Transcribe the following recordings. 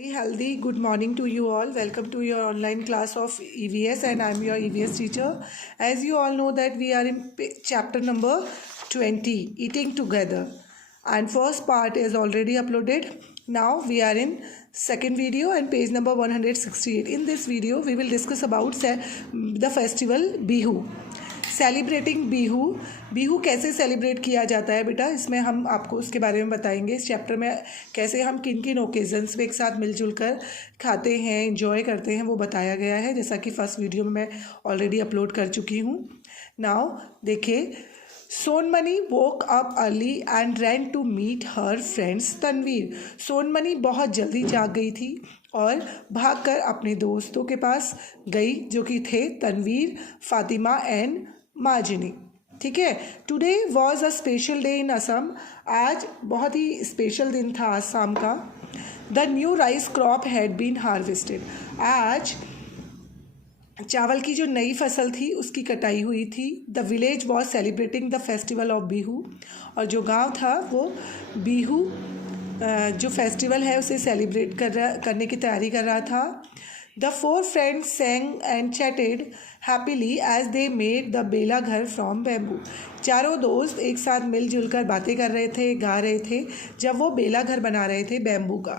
Very healthy. Good morning to you all. Welcome to your online class of EVS, and I'm your EVS teacher. As you all know that we are in chapter number 20, Eating Together, and first part is already uploaded. Now we are in second video and page number 168. In this video we will discuss about the festival Bihu. Celebrating Bihu. Bihu कैसे celebrate किया जाता है बेटा, इसमें हम आपको उसके बारे में बताएंगे। इस चैप्टर में कैसे हम किन किन ओकेजन्स पे एक साथ मिलजुल कर खाते हैं, एंजॉय करते हैं, वो बताया गया है, जैसा कि फर्स्ट वीडियो में मैं ऑलरेडी अपलोड कर चुकी हूँ। नाउ देखिए, Sonmani woke up early and ran to meet her friends Tanveer. Sonmani बहुत जल्दी जाग गई थी और भागकर अपने दोस्तों के पास गई, जो कि थे तनवीर, फातिमा एंड माजिनी। ठीक है। Today was a special day in Assam. आज बहुत ही स्पेशल दिन था असम का। The new rice crop had been harvested. आज चावल की जो नई फसल थी उसकी कटाई हुई थी। The village was celebrating the festival of Bihu. और जो गांव था वो बिहू जो फेस्टिवल है उसे सेलिब्रेट करने की तैयारी कर रहा था। The four friends sang and chatted happily as they made the bela ghar from bamboo. चारों दोस्त एक साथ मिलजुल कर बातें कर रहे थे, गा रहे थे जब वो बेला घर बना रहे थे बैम्बू का।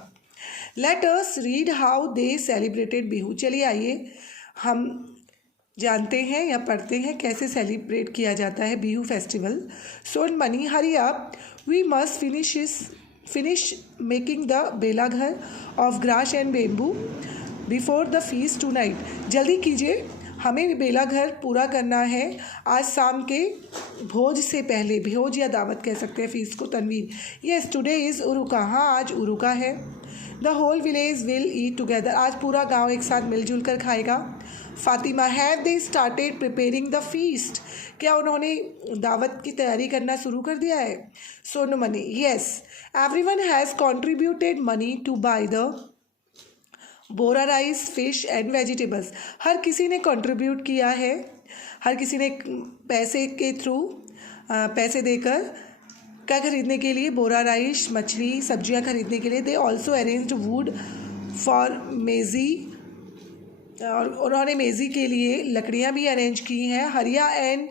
Let us read how they celebrated Bihu. चलिए आइए हम जानते हैं या पढ़ते हैं कैसे सेलिब्रेट किया जाता है Bihu festival. Sonmoni hurry up, we must finish making the bela ghar of grass and bamboo before the feast tonight. जल्दी कीजिए, हमें बेला घर पूरा करना है आज शाम के भोज से पहले। भोज या दावत कह सकते हैं फीस्ट को। Tanveer yes today is Uruka. हाँ आज उरुका है। The whole village will eat together. आज पूरा गांव एक साथ मिलजुल कर खाएगा। Fatima have they started preparing the feast. क्या उन्होंने दावत की तैयारी करना शुरू कर दिया है। Sonmoni yes everyone has contributed money to buy the bora rice, fish and vegetables. हर किसी ने कंट्रीब्यूट किया है, हर किसी ने पैसे के थ्रू पैसे देकर क्या खरीदने के लिए, बोरा राइस, मछली, सब्जियां खरीदने के लिए। They also arranged wood for meji. और उन्होंने मेज़ी के लिए लकड़ियां भी अरेंज की हैं। Hariya and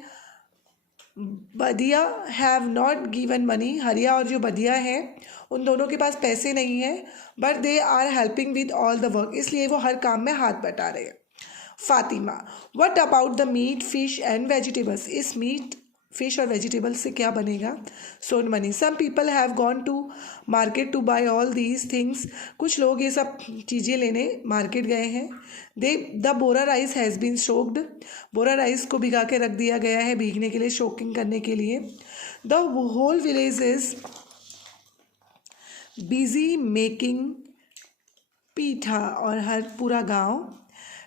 Badiya have not given money. Hariya और जो बदिया हैं उन दोनों के पास पैसे नहीं हैं, but they are helping with all the work. इसलिए वो हर काम में हाथ बटा रहे हैं। Fatima what about the meat, fish and vegetables. इस मीट, फिश और वेजिटेबल्स से क्या बनेगा। Sonmani some people have gone to market to buy all these things. कुछ लोग ये सब चीज़ें लेने मार्केट गए हैं। The bora rice has been soaked. Bora rice को भिगा के रख दिया गया है भीगने के लिए, सोकिंग करने के लिए। The whole village is busy making pitha. और हर पूरा गांव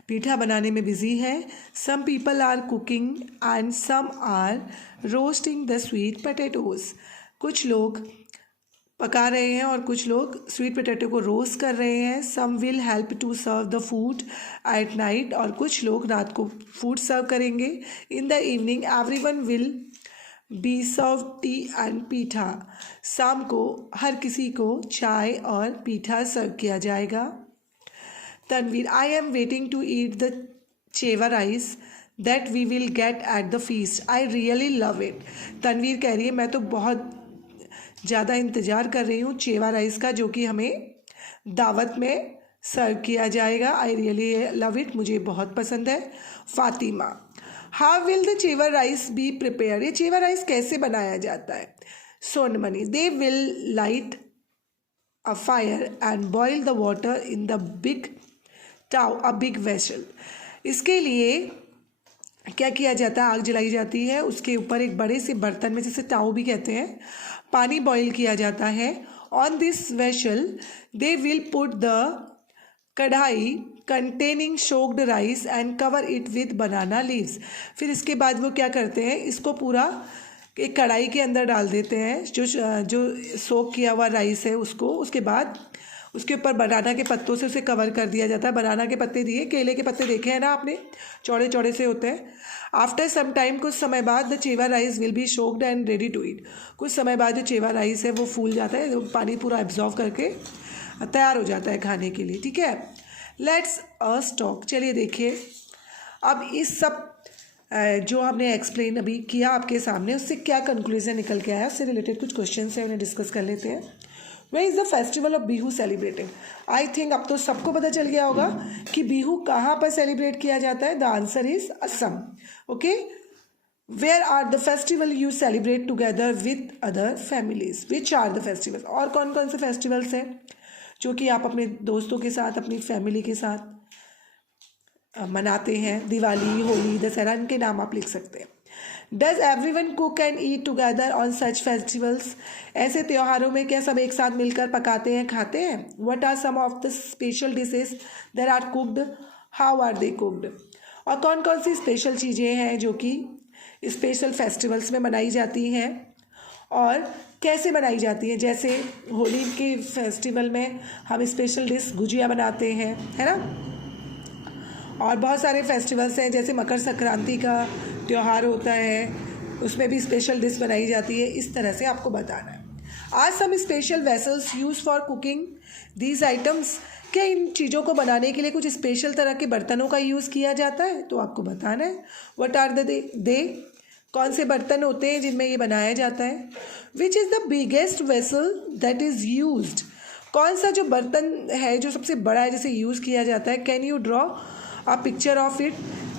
पीठा बनाने में बिजी है। Some people are cooking and some are roasting the sweet potatoes. कुछ लोग पका रहे हैं और कुछ लोग स्वीट पोटैटो को रोस्ट कर रहे हैं। Some will help to serve the food at night. और कुछ लोग रात को फूड सर्व करेंगे। In the evening everyone will be serve tea and pitha. शाम को हर किसी को चाय और पीठा सर्व किया जाएगा। Tanveer I am waiting to eat the chewa rice that we will get at the feast. I really love it. Tanveer कह रही है मैं तो बहुत ज़्यादा इंतज़ार कर रही हूँ चेवा राइस का, जो कि हमें दावत में सर्व किया जाएगा। आई रियली लव इट, मुझे बहुत पसंद है। Fatima how will the chewa rice be prepare. ये चेवा राइस कैसे बनाया जाता है। Sonmoni they will light a fire and boil the water in the big vessel. इसके लिए क्या किया जाता है, आग जलाई जाती है, उसके ऊपर एक बड़े से बर्तन में, जिसे टाउ भी कहते हैं, पानी बॉईल किया जाता है। On this vessel they will put the kadhai containing soaked rice and cover it with banana leaves. फिर इसके बाद वो क्या करते हैं, इसको पूरा एक कढ़ाई के अंदर डाल देते हैं, जो सोक किया हुआ राइस है उसको। उसके बाद उसके ऊपर बनाना के पत्तों से उसे कवर कर दिया जाता है। बनाना के पत्ते दिए, केले के पत्ते देखे हैं ना आपने, चौड़े चौड़े से होते हैं। आफ्टर सम टाइम, कुछ समय बाद, the chewa rice will be soaked and ready to eat. कुछ समय बाद जो चेवा राइस है वो फूल जाता है, पानी पूरा एब्जॉर्व करके तैयार हो जाता है खाने के लिए, ठीक है। लेट्स अस टॉक, चलिए देखिए अब इस सब जो हमने एक्सप्लेन अभी किया आपके सामने, उससे क्या कंक्लूजन निकल के आया, उससे रिलेटेड कुछ क्वेश्चन है उन्हें डिस्कस कर लेते हैं। Where is the festival of Bihu celebrated? I think अब तो सबको पता चल गया होगा कि बिहू कहाँ पर सेलिब्रेट किया जाता है। The answer is Assam. Okay, where are the festival you celebrate together with other families? Which are the festivals? और कौन कौन से फेस्टिवल्स हैं जो कि आप अपने दोस्तों के साथ, अपनी फैमिली के साथ मनाते हैं? दिवाली, होली, दशहरा, इनके नाम आप लिख सकते हैं। Does everyone cook and eat together on such festivals? ऐसे त्योहारों में क्या सब एक साथ मिलकर पकाते हैं, खाते हैं? What are some of the special dishes that are cooked? How are they cooked? और कौन कौन सी स्पेशल चीज़ें हैं जो कि स्पेशल फेस्टिवल्स में बनाई जाती हैं और कैसे बनाई जाती हैं? जैसे होली के फेस्टिवल में हम स्पेशल डिश गुजिया बनाते हैं, है ना। और बहुत सारे फेस्टिवल्स हैं, जैसे मकर संक्रांति का त्यौहार होता है, उसमें भी स्पेशल डिश बनाई जाती है। इस तरह से आपको बताना है। आज some special vessels use for cooking these items? क्या इन चीज़ों को बनाने के लिए कुछ स्पेशल तरह के बर्तनों का यूज़ किया जाता है? तो आपको बताना है। व्हाट आर दे कौन से बर्तन होते हैं जिनमें ये बनाया जाता है? Which is the biggest vessel that is used? कौन सा जो बर्तन है जो सबसे बड़ा है जिसे यूज़ किया जाता है? Can you draw a picture of it?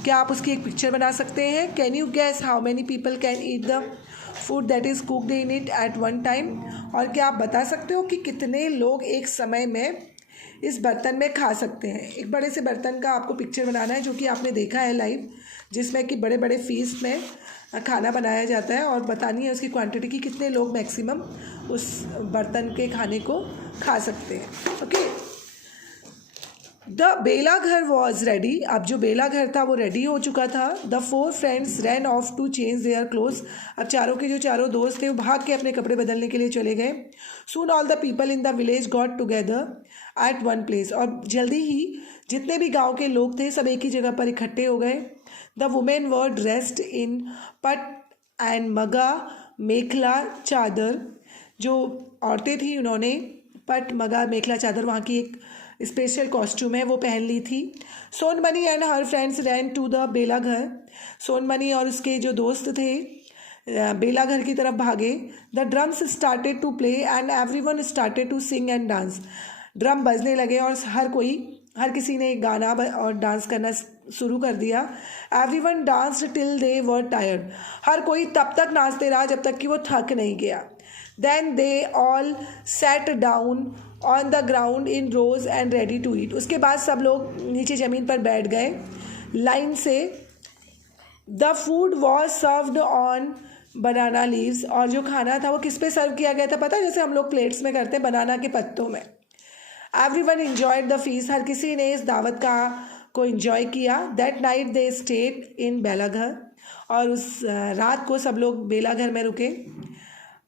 क्या आप उसकी एक पिक्चर बना सकते हैं? Can you gas how many people can eat the food that is cooked in it at one time? और क्या आप बता सकते हो कि कितने लोग एक समय में इस बर्तन में खा सकते हैं? एक बड़े से बर्तन का आपको पिक्चर बनाना है जो कि आपने देखा है लाइव, जिसमें कि बड़े बड़े फीस्ट में खाना बनाया जाता है, और बतानी है उसकी क्वांटिटी कि कितने लोग मैक्सिमम उस बर्तन के खाने को खा सकते हैं। ओके, द बेला घर वॉज रेडी। अब जो बेला घर था वो रेडी हो चुका था। The four friends ran off to change their clothes. अब चारों के जो चारों दोस्त थे वो भाग के अपने कपड़े बदलने के लिए चले गए। सून all the people in the village got together at one place. और जल्दी ही जितने भी गांव के लोग थे सब एक ही जगह पर इकट्ठे हो गए। The women were dressed in पट एंड मगा, मेखला चादर। जो औरतें थी उन्होंने पट, मगा, मेखला चादर, वहाँ की एक स्पेशल कॉस्ट्यूम है वो पहन ली थी। Sonmoni and her friends ran to the bela ghar. Sonmoni और उसके जो दोस्त थे बेला घर की तरफ भागे। The drums started to play and everyone started to sing and dance. Drum बजने लगे और हर किसी ने गाना और डांस करना शुरू कर दिया। Everyone danced till they were tired. हर कोई तब तक नाचते रहा जब तक कि वो थक नहीं गया। Then they all sat down on the ground in rows and ready to eat. उसके बाद सब लोग नीचे ज़मीन पर बैठ गए लाइन से। The food was served on banana leaves. और जो खाना था वो किस पे सर्व किया गया था पता है? जैसे हम लोग प्लेट्स में करते हैं, बनाना के पत्तों में। Everyone enjoyed the feast. हर किसी ने इस दावत को इंजॉय किया। That night they stayed in bela ghar. और उस रात को सब लोग बेला घर में रुके।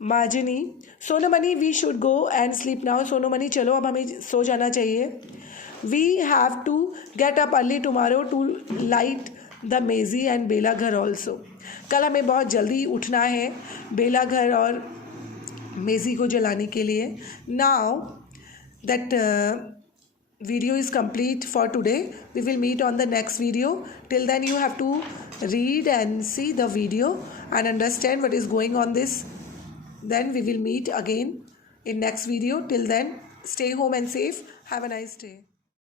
Marjini, Sonmoni we should go and sleep now. Sonmoni चलो अब हमें सो जाना चाहिए। We have to get up early tomorrow to light the meji and bela ghar also. कल हमें बहुत जल्दी उठना है बेला घर और मेजी को जलाने के लिए। Now that video is complete for today. We will meet on the next video. Till then you have to read and see the video and understand what is going on this. Then we will meet again in next video. Till then, stay home and safe. Have a nice day.